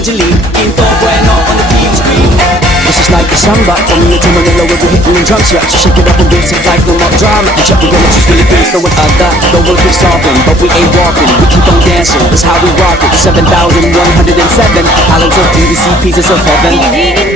Angelique, Quinto Bueno on the team screen. This is like a samba, coming into Manila with the hitting and drum slap. So shake it up and dance it like no more drama. You check the gonna choose Philippines, know what I got. The world keeps stomping, but we ain't walking. We keep on dancing, that's how we rock it. 7,107 islands of beauty, see pieces of heaven.